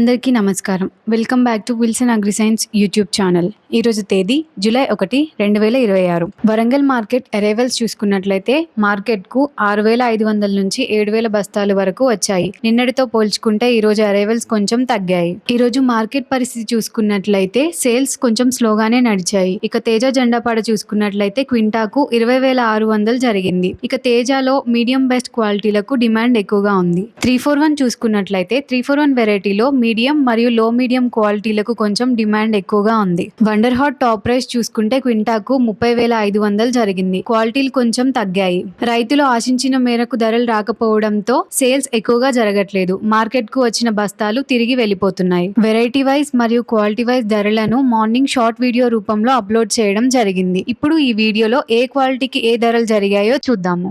అందరికీ నమస్కారం. Welcome back to Wilson agri science YouTube channel. ఈరోజు తేదీ జూలై 1, 2026. వరంగల్ మార్కెట్ అరైవల్స్ చూసుకున్నట్లయితే మార్కెట్కు 6,500 నుంచి 7,000 బస్తాలు వరకు వచ్చాయి. నిన్నటితో పోల్చుకుంటే ఈరోజు అరైవల్స్ కొంచెం తగ్గాయి. ఈరోజు మార్కెట్ పరిస్థితి చూసుకున్నట్లయితే సేల్స్ కొంచెం స్లోగానే నడిచాయి. ఇక తేజ జెండాపాడ చూసుకున్నట్లయితే క్వింటాకు 20,600 జరిగింది. ఇక తేజలో మీడియం బెస్ట్ క్వాలిటీలకు డిమాండ్ ఎక్కువగా ఉంది. 341 చూసుకున్నట్లయితే 341 వెరైటీలో మీడియం మరియు లో మీడియం క్వాలిటీలకు కొంచెం డిమాండ్ ఎక్కువగా ఉంది. వండర్ హాట్ టాప్ ప్రైస్ చూసుకుంటే క్వింటాకు 30,500 జరిగింది. క్వాలిటీలు కొంచెం తగ్గాయి. రైతులు ఆశించిన మేరకు ధరలు రాకపోవడంతో సేల్స్ ఎక్కువగా జరగట్లేదు. మార్కెట్ కు వచ్చిన బస్తాలు తిరిగి వెళ్లిపోతున్నాయి. వెరైటీ వైజ్ మరియు క్వాలిటీ వైజ్ ధరలను మార్నింగ్ షార్ట్ వీడియో రూపంలో అప్లోడ్ చేయడం జరిగింది. ఇప్పుడు ఈ వీడియోలో ఏ క్వాలిటీకి ఏ ధరలు జరిగాయో చూద్దాము.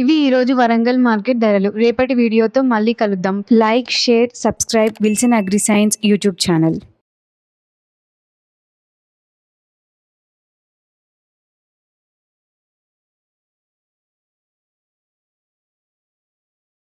ఇవి ఈరోజు వరంగల్ మార్కెట్ ధరలు. రేపటి వీడియోతో మళ్ళీ కలుద్దాం. Like, share, subscribe Wilson agri science YouTube channel.